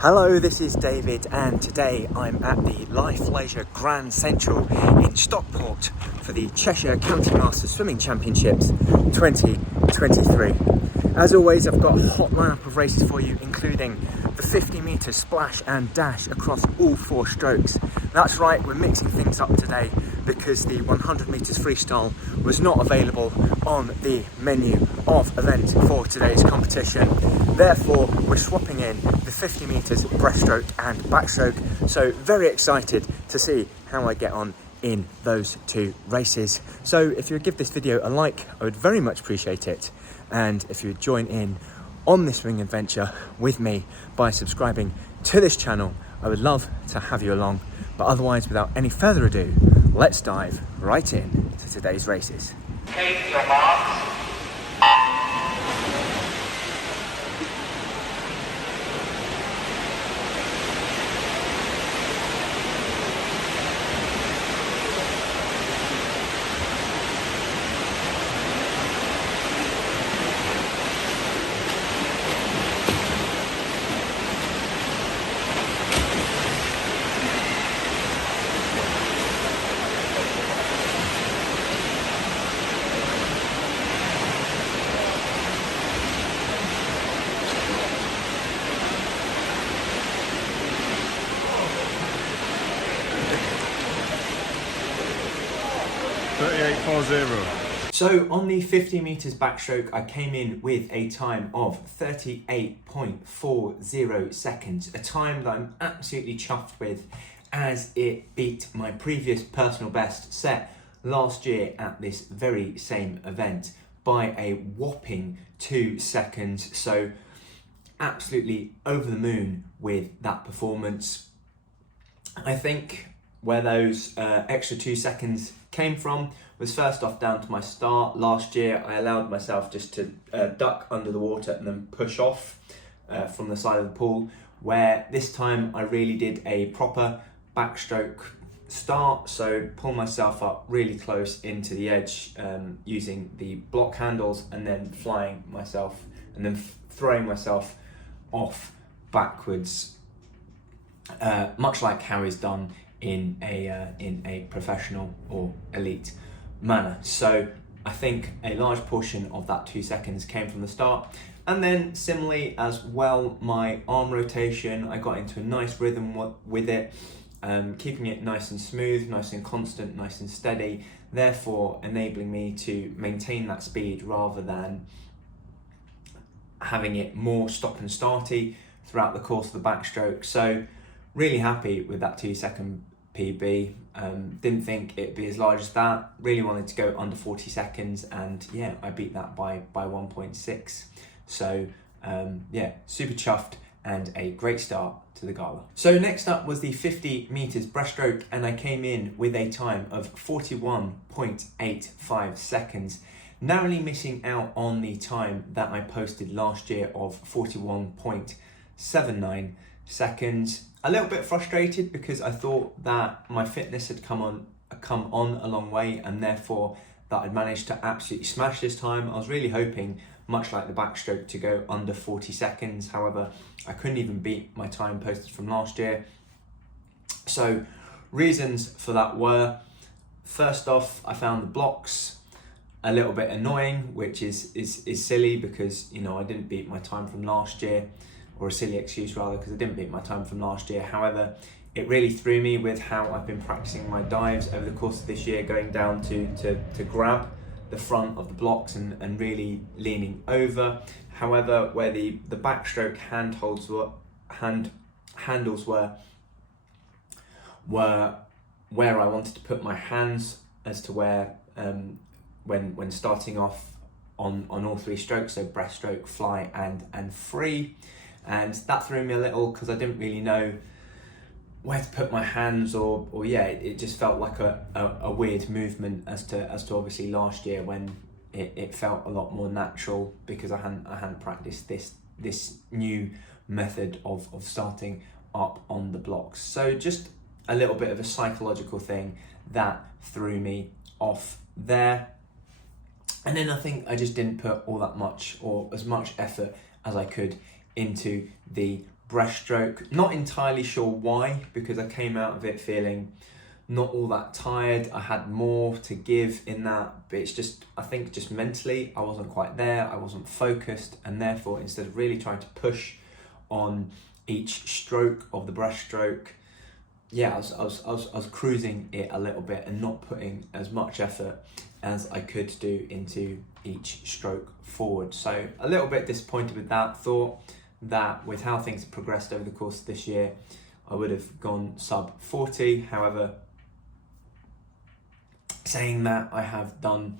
Hello, this is David, and today I'm at the Life Leisure Grand Central in Stockport for the Cheshire County Masters Swimming Championships 2023. As always, I've got a hot lineup of races for you, including the 50 metre splash and dash across all 4 strokes. That's right, we're mixing things up today because the 100 metres freestyle was not available on the menu of event for today's competition. Therefore, we're swapping in the 50 metres breaststroke and backstroke. So very excited to see how I get on in those 2 races. So if you would give this video a like, I would very much appreciate it. And if you would join in on this swimming adventure with me by subscribing to this channel, I would love to have you along. But otherwise, without any further ado, let's dive right in to today's races. Take your marks. So on the 50 metres backstroke, I came in with a time of 38.40 seconds, a time that I'm absolutely chuffed with as it beat my previous personal best set last year at this very same event by a whopping 2 seconds. So absolutely over the moon with that performance. I think where those extra 2 seconds came from was first off down to my start. Last year I allowed myself just to duck under the water and then push off from the side of the pool, where this time I really did a proper backstroke start, so pull myself up really close into the edge using the block handles and then flying myself and then throwing myself off backwards, much like Harry's done in a professional or elite manner. So I think a large portion of that 2 seconds came from the start, and then similarly as well, my arm rotation, I got into a nice rhythm with it, keeping it nice and smooth, nice and constant, nice and steady, therefore enabling me to maintain that speed rather than having it more stop and starty throughout the course of the backstroke. So really happy with that 2 second PB. Didn't think it'd be as large as that. Really wanted to go under 40 seconds, and yeah, I beat that by 1.6. So yeah, super chuffed and a great start to the gala. So next up was the 50 metres breaststroke, and I came in with a time of 41.85 seconds, narrowly missing out on the time that I posted last year of 41.79 seconds. A little bit frustrated because I thought that my fitness had come on a long way, and therefore that I'd managed to absolutely smash this time. I was really hoping, much like the backstroke, to go under 40 seconds. However, I couldn't even beat my time posted from last year. So reasons for that were, first off, I found the blocks a little bit annoying, which is silly because, you know, I didn't beat my time from last year, or a silly excuse rather, because I didn't beat my time from last year. However, it really threw me with how I've been practicing my dives over the course of this year, going down to grab the front of the blocks and really leaning over. However, where the backstroke handles were where I wanted to put my hands as to where when starting off on all 3 strokes, so breaststroke, fly and free. And that threw me a little because I didn't really know where to put my hands, or yeah, it just felt like a weird movement as to obviously last year when it felt a lot more natural because I hadn't practiced this new method of starting up on the blocks. So just a little bit of a psychological thing that threw me off there. And then I think I just didn't put all that much or as much effort as I could into the breaststroke. Not entirely sure why, because I came out of it feeling not all that tired. I had more to give in that, but it's just, I think just mentally I wasn't quite there, I wasn't focused, and therefore instead of really trying to push on each stroke of the breaststroke, I was cruising it a little bit and not putting as much effort as I could do into each stroke forward. So a little bit disappointed with that. Thought that with how things have progressed over the course of this year, I would have gone sub 40. However, saying that, I have done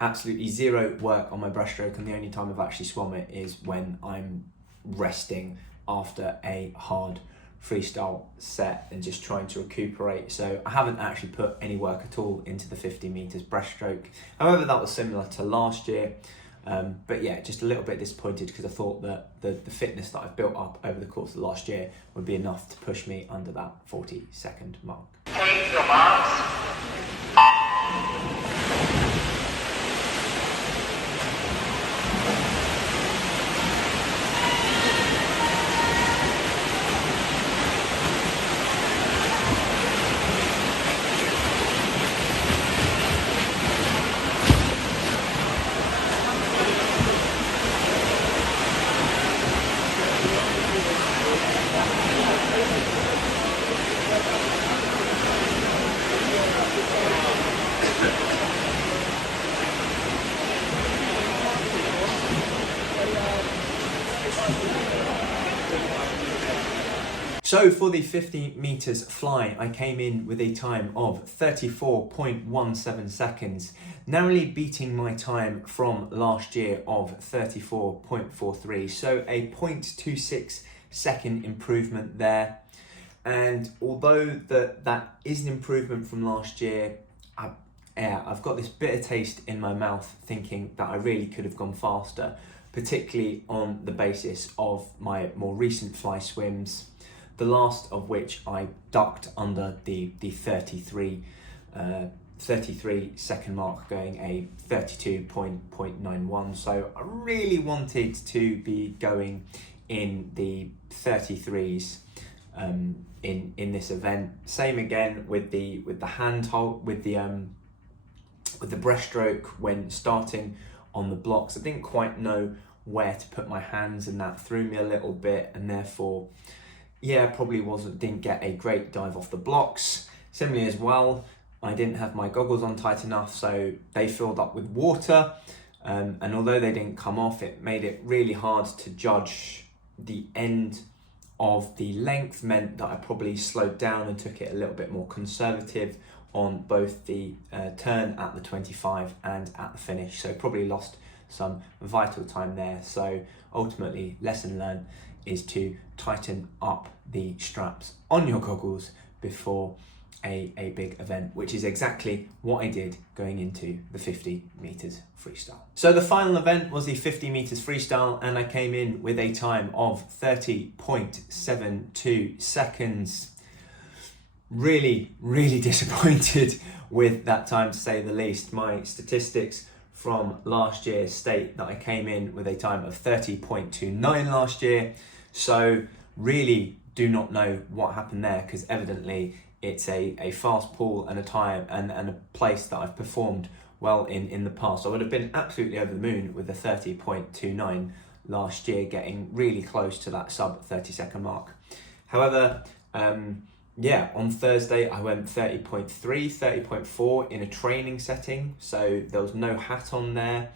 absolutely zero work on my breaststroke, and the only time I've actually swum it is when I'm resting after a hard freestyle set and just trying to recuperate. So I haven't actually put any work at all into the 50 meters breaststroke. However, that was similar to last year. But yeah, just a little bit disappointed because I thought that the fitness that I've built up over the course of last year would be enough to push me under that 40-second mark. Take your marks. So for the 50 meters fly, I came in with a time of 34.17 seconds, narrowly beating my time from last year of 34.43. So a 0.26 second improvement there. And although that is an improvement from last year, I've got this bitter taste in my mouth thinking that I really could have gone faster, particularly on the basis of my more recent fly swims, the last of which I ducked under the 33 second mark, going a 32.91. So I really wanted to be going in the 33s in this event. Same again with the hand hold, with the breaststroke when starting on the blocks. I didn't quite know where to put my hands, and that threw me a little bit, and therefore probably didn't get a great dive off the blocks. Similarly as well, I didn't have my goggles on tight enough, so they filled up with water, and although they didn't come off, it made it really hard to judge the end of the length. Meant that I probably slowed down and took it a little bit more conservative on both the turn at the 25 and at the finish, so probably lost some vital time there. So ultimately, lesson learned is to tighten up the straps on your goggles before a big event, which is exactly what I did going into the 50 meters freestyle. So the final event was the 50 meters freestyle, and I came in with a time of 30.72 seconds. Really disappointed with that time, to say the least. My statistics from last year state that I came in with a time of 30.29 last year. So really do not know what happened there, because evidently it's a fast pool and a time and a place that I've performed well in the past. I would have been absolutely over the moon with the 30.29 last year, getting really close to that sub 30-second mark. However, on Thursday I went 30.3, 30.4 in a training setting, so there was no hat on there.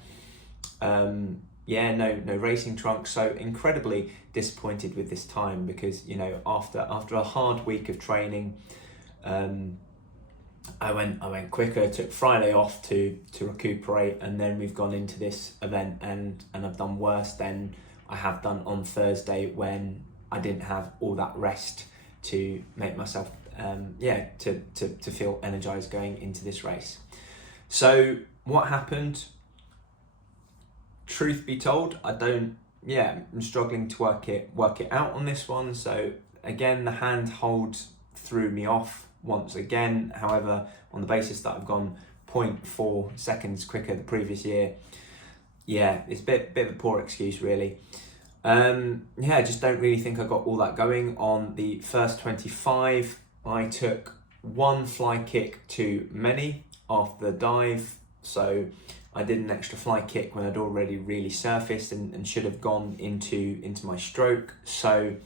No racing trunks, so incredibly disappointed with this time, because after a hard week of training, I went quicker, took Friday off to recuperate, and then we've gone into this event and I've done worse than I have done on Thursday, when I didn't have all that rest to make myself to feel energized going into this race. So what happened? Truth be told, I'm struggling to work it out on this one. So again, the hand hold threw me off once again. However, on the basis that I've gone 0.4 seconds quicker the previous year, it's a bit of a poor excuse really. yeah, I just don't really think I got all that going. On the first 25, I took one fly kick too many after the dive, so I did an extra fly kick when I'd already really surfaced and should have gone into my stroke. So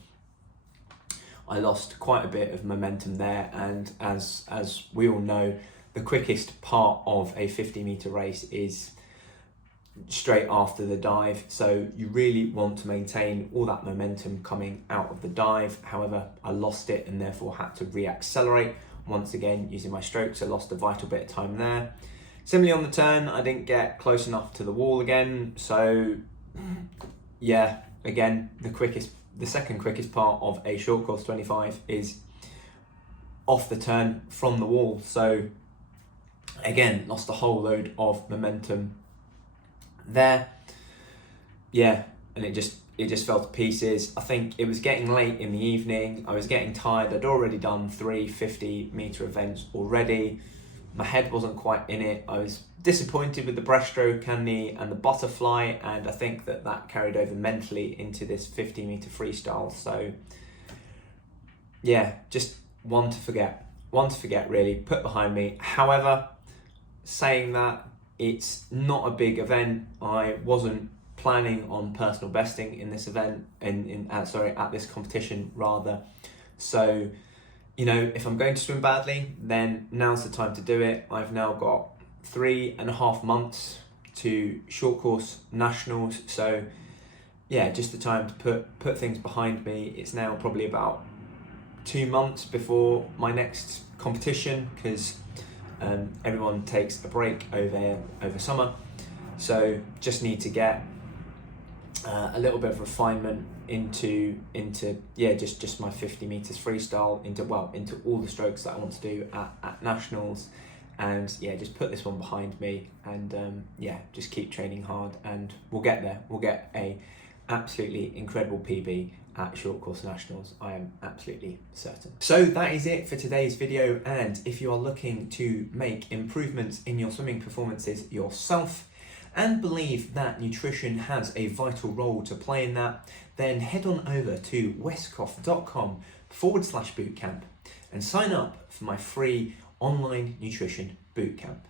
I lost quite a bit of momentum there, and as we all know, the quickest part of a 50-meter race is straight after the dive, so you really want to maintain all that momentum coming out of the dive. However, I lost it and therefore had to re-accelerate once again using my strokes. I lost a vital bit of time there. Similarly on the turn, I didn't get close enough to the wall again, so yeah, again, the second quickest part of a short course 25 is off the turn from the wall, so again, lost a whole load of momentum there. Yeah, and it just fell to pieces. I think it was getting late in the evening, I was getting tired, I'd already done 3 50-meter events already. My head wasn't quite in it. I was disappointed with the breaststroke and the butterfly, and I think that carried over mentally into this 50-meter freestyle. So yeah, just one to forget really, put behind me. However, saying that, it's not a big event. I wasn't planning on personal besting in this event, at this competition rather. So, you know, if I'm going to swim badly, then now's the time to do it. I've now got 3.5 months to short course nationals. So yeah, just the time to put things behind me. It's now probably about 2 months before my next competition, because everyone takes a break over summer. So just need to get a little bit of refinement into just my 50 meters freestyle, into all the strokes that I want to do at nationals, and yeah, just put this one behind me, and just keep training hard, and we'll get there. We'll get a absolutely incredible PB at short course nationals, I am absolutely certain. So that is it for today's video, and if you are looking to make improvements in your swimming performances yourself and believe that nutrition has a vital role to play in that, then head on over to westcough.com/bootcamp and sign up for my free online nutrition bootcamp.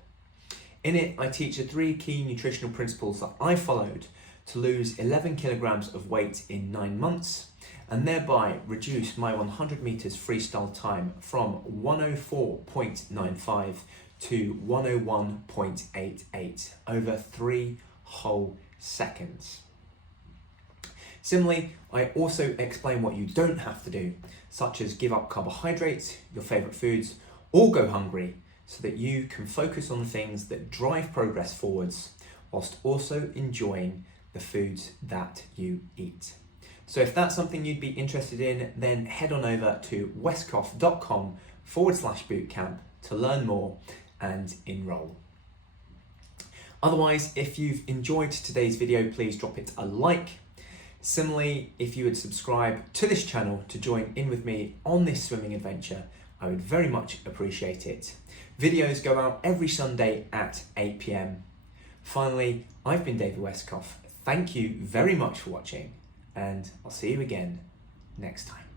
In it, I teach the 3 key nutritional principles that I followed to lose 11 kilograms of weight in 9 months, and thereby reduce my 100 meters freestyle time from 104.95 to 101.88 over 3 whole seconds. Similarly, I also explain what you don't have to do, such as give up carbohydrates, your favourite foods, or go hungry, so that you can focus on the things that drive progress forwards, whilst also enjoying the foods that you eat. So if that's something you'd be interested in, then head on over to westcough.com/bootcamp to learn more and enroll. Otherwise, if you've enjoyed today's video, please drop it a like. Similarly, if you would subscribe to this channel to join in with me on this swimming adventure, I would very much appreciate it. Videos go out every Sunday at 8 PM. Finally, I've been David Westcough. Thank you very much for watching, and I'll see you again next time.